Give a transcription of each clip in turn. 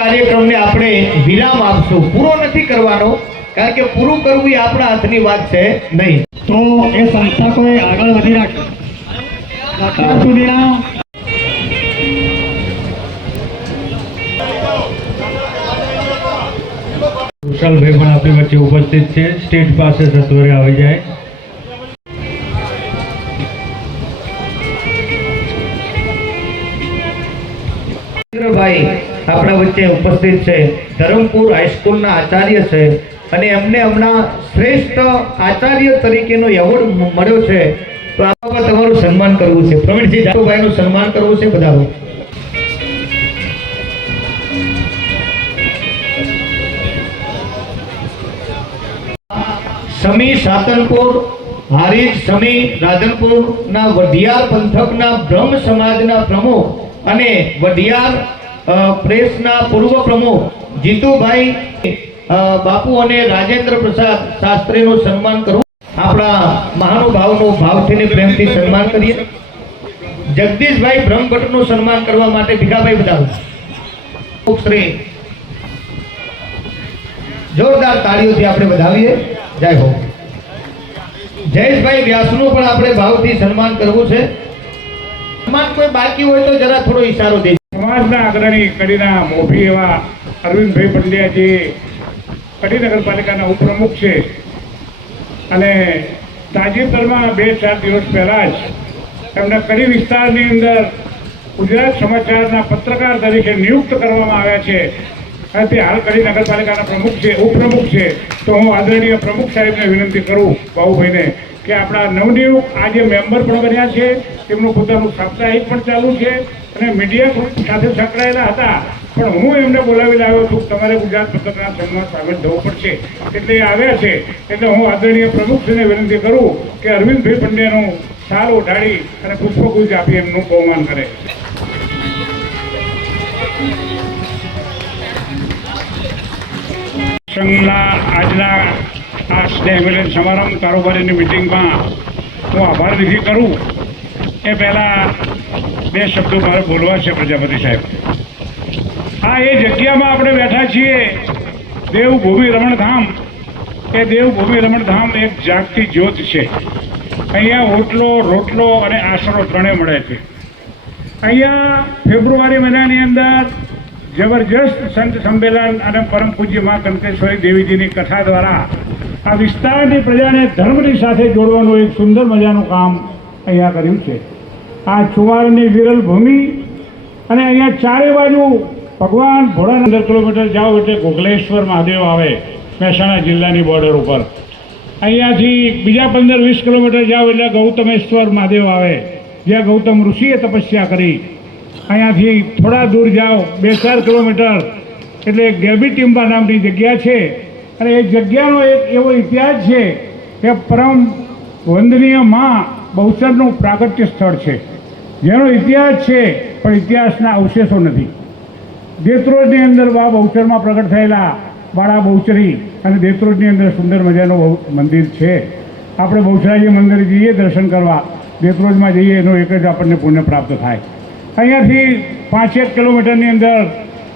કાર્યક્રમને આપણે વિરામ આપશું. પૂરો નથી કરવાનો કારણ કે પૂરું કરવું એ આપણા હાથની વાત છે નહીં. તો એ સંસ્થા કોઈ આગળ વધી રાખે. અત્યાર સુધીના કુશાલભાઈ પણ આપણી વચ્ચે ઉપસ્થિત છે. સ્ટેજ પાસે સત્વરે આવી જાય. આપણા વચ્ચે ઉપસ્થિત છે. ધરમપુર હાઈસ્કૂલના આચાર્ય છે અને એમને હમણાં શ્રેષ્ઠ આચાર્ય તરીકેનો એવોર્ડ મળ્યો છે. તો આ બાબત તમારું સન્માન કરવું છે. પ્રવીણજી જાટુભાઈનું સન્માન કરવું છે બધાનું. સમી સાતનપુર, હારીજ સમી રાધનપુરના વઢિયાર પંથકના બ્રહ્મ સમાજના પ્રમુખ અને વઢિયાર પ્રેસના પૂર્વ પ્રમુખ જીતુભાઈ બાપુ અને રાજેન્દ્ર પ્રસાદ શાસ્ત્રીનું સન્માન કરવું આપણા મહાનુભાવનું ભાવથી પ્રેમથી સન્માન કરીએ. જગદીશભાઈ બ્રહ્મભટ્ટનું સન્માન કરવા માટે ભીખાભાઈ બતાવો શ્રી જોરદાર તાળીઓથી આપણે વધાવીએ. જય હો. જયેશભાઈ વ્યાસનું પણ આપણે ભાવથી સન્માન કરવું છે. સન્માન કોઈ બાકી હોય તો જરા થોડો ઈશારો દે સમાજના અગ્રણી કડીના મોભી એવા અરવિંદભાઈ પંડ્યા જે કડી નગરપાલિકાના ઉપપ્રમુખ છે. અને તાજેતરમાં બે ચાર દિવસ પહેલાં જ એમને કડી વિસ્તારની અંદર ગુજરાત સમાચારના પત્રકાર તરીકે નિયુક્ત કરવામાં આવ્યા છે. અને તે હાલ કડી નગરપાલિકાના પ્રમુખ છે, ઉપપ્રમુખ છે. તો હું આદરણીય પ્રમુખ સાહેબને વિનંતી કરું ભાઉભાઈને કે આપણા નવનિયુક્ત આજે મેમ્બર પણ બન્યા છે. તેમનું પોતાનું સાપ્તાહિક પણ ચાલુ છે અને મીડિયા સાથે સંકળાયેલા હતા. પણ હું એમને બોલાવી લાવ્યો છું તમારે ગુજરાત પત્રકાર સંઘમાં સામેલ થવું પડશે. એટલે એ આવ્યા છે. એટલે હું આદરણીય પ્રમુખશ્રીને વિનંતી કરું કે અરવિંદભાઈ પંડ્યાનું સાલ ઉઠાડી અને પુષ્પગુચ્છ આપી એમનું બહુમાન કરે. સંઘના આજના આ સ્નેહ મિલન સમારંભ કારોબારીની મિટિંગમાં હું આભાર વિધિ કરું. એ પહેલાં બે શબ્દો મારે બોલવા છે પ્રજાપતિ સાહેબ. આ એ જગ્યામાં આપણે બેઠા છીએ, દેવભૂમિ રમણધામ. એ દેવભૂમિ રમણધામ એક જાગતી જ્યોત છે. અહીંયા ઓટલો રોટલો અને આશરો ત્રણેય મળે છે. અહીંયા ફેબ્રુઆરી મહિનાની અંદર જબરજસ્ત સંત સંમેલન અને પરમ પૂજ્ય મા કંકેશ્વરી દેવીજીની કથા દ્વારા આ વિસ્તારની પ્રજાને ધર્મની સાથે જોડવાનું એક સુંદર મજાનું કામ અહીંયા કર્યું છે. આ ચુમારની વિરલ ભૂમિ અને અહીંયા ચારે બાજુ ભગવાન ભોળા અંદર કિલોમીટર જાઓ એટલે ગોગલેશ્વર મહાદેવ આવે મહેસાણા જિલ્લાની બોર્ડર ઉપર. અહીંયાથી બીજા પંદર વીસ કિલોમીટર જાઓ એટલે ગૌતમેશ્વર મહાદેવ આવે. જ્યાં ગૌતમ ઋષિએ તપસ્યા કરી. અહીંયાથી થોડા દૂર જાઓ, બે ચાર કિલોમીટર. એટલે ગેબી ટીમ્બા નામની જગ્યા છે. અને એ જગ્યાનો એક એવો ઇતિહાસ છે કે પરમ વંદનીયમાં બહુચરનું પ્રાગટ્ય સ્થળ છે. જેનો ઇતિહાસ છે, પણ ઇતિહાસના અવશેષો નથી. દેત્રોજની અંદર બા બહુચરમાં પ્રગટ થયેલા બાળા બહુચરી અને દેત્રોજની અંદર સુંદર મજાનું મંદિર છે. આપણે બહુચરાજી મંદિરે જઈએ, દર્શન કરવા. દેત્રોજમાં જઈએ, એનો એક જ આપણને પુણ્ય પ્રાપ્ત થાય. અહીંયાથી પાંચેક કિલોમીટરની અંદર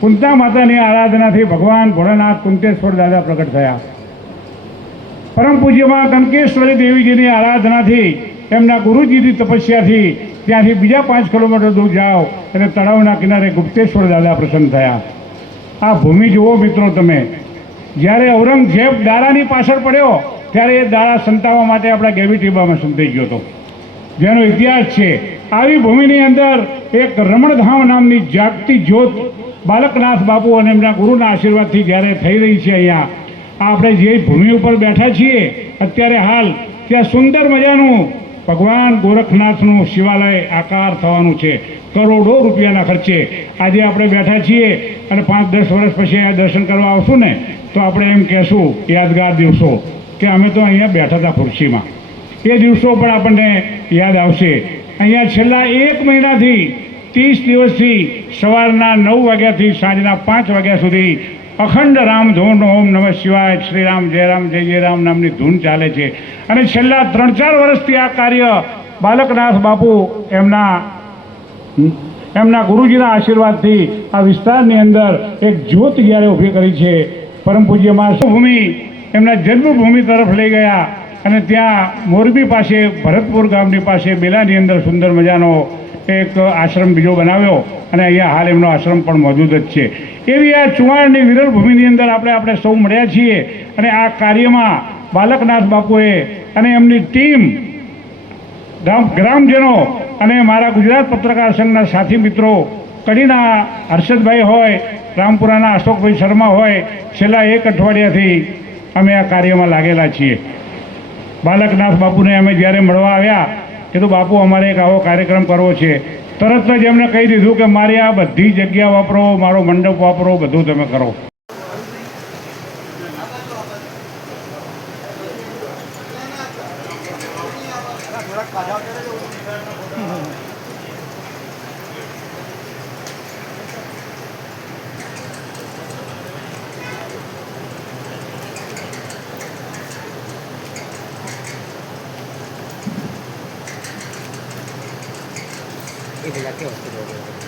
કુંતા માતાની આરાધનાથી ભગવાન ભોળાનાથ, કુંતેશ્વર દાદા પ્રગટ થયા. પરમ પૂજ્યમાં કંકેશ્વરી દેવીજીની આરાધનાથી એમના ગુરુજીની તપસ્યાથી ત્યાંથી બીજા પાંચ કિલોમીટર દૂર જાઓ અને તળાવના કિનારે ગુપ્તેશ્વર દાદા પ્રસન્ન થયા. આ ભૂમિ જુઓ મિત્રો તમે. જ્યારે ઔરંગઝેબ દારાની પાછળ પડ્યો, ત્યારે એ દારા સંતાવવા માટે આપણા ગેવી ટીબામાં સંતાઈ ગયો હતો. જેનો ઇતિહાસ છે, આવી ભૂમિની અંદર એક રમણધામ નામની જાગતી જ્યોત બાલકનાથ બાપુ અને એમના ગુરુના આશીર્વાદથી જ્યારે થઈ રહી છે અહીંયા આપણે જે ભૂમિ ઉપર બેઠા છીએ, અત્યારે હાલ, ત્યાં સુંદર મજાનું ભગવાન ગોરખનાથનું શિવાલય આકાર થવાનું છે. કરોડો રૂપિયાના ખર્ચે. આજે આપણે બેઠા છીએ અને પાંચ, દસ વર્ષ પછી આ દર્શન કરવા આવશું ને, તો આપણે એમ કહેશું, યાદગાર દિવસો, કે અમે તો અહીંયા બેઠા હતા ખુરશીમાં. એ દિવસો પણ આપણને યાદ આવશે. અહીંયા છેલ્લા એક મહિનાથી ત્રીસ દિવસથી સવારના નવ વાગ્યાથી સાંજના પાંચ વાગ્યા સુધી અખંડ રામ ધૂન, ઓમ નમઃ શિવાય, શ્રી રામ, જય રામ, જય જય રામ નામની ધૂન ચાલે છે. અને છેલ્લા ત્રણ ચાર વર્ષથી આ કાર્ય બાલકનાથ બાપુ એમના એમના ગુરુજીના આશીર્વાદથી આ વિસ્તારની અંદર એક જ્યોત જ્યારે ઊભી કરી છે, પરમ પૂજ્યમાં ભૂમિ એમના જન્મભૂમિ તરફ લઈ ગયા અને ત્યાં મોરબી પાસે, ભરતપુર ગામની પાસે, બેલાની અંદર સુંદર મજાનો એક આશ્રમ બીજો બનાવ્યો. અને અહીંયા હાલ એમનો આશ્રમ પણ મોજૂદ જ છે. એવી આ ચુવાણની વિરલ ભૂમિની અંદર આપણે આપણે સૌ મળ્યા છીએ અને આ કાર્યમાં બાલકનાથ બાપુએ અને એમની ટીમ, ગામ ગ્રામજનો અને મારા ગુજરાત પત્રકાર સંઘના સાથી મિત્રો, કડીના હર્ષદભાઈ હોય, રામપુરાના અશોકભાઈ શર્મા હોય, છેલ્લા એક અઠવાડિયાથી અમે આ કાર્યમાં લાગેલા છીએ. બાલકનાથ બાપુને અમે જ્યારે મળવા આવ્યા, કીધું, બાપુ, અમારે એક આવો કાર્યક્રમ કરવો છે. તરત જ એમને કહી દીધું કે મારી આ બધી જગ્યા વાપરો, મારો મંડપ વાપરો, બધું તમે કરો. એ બધા કેવો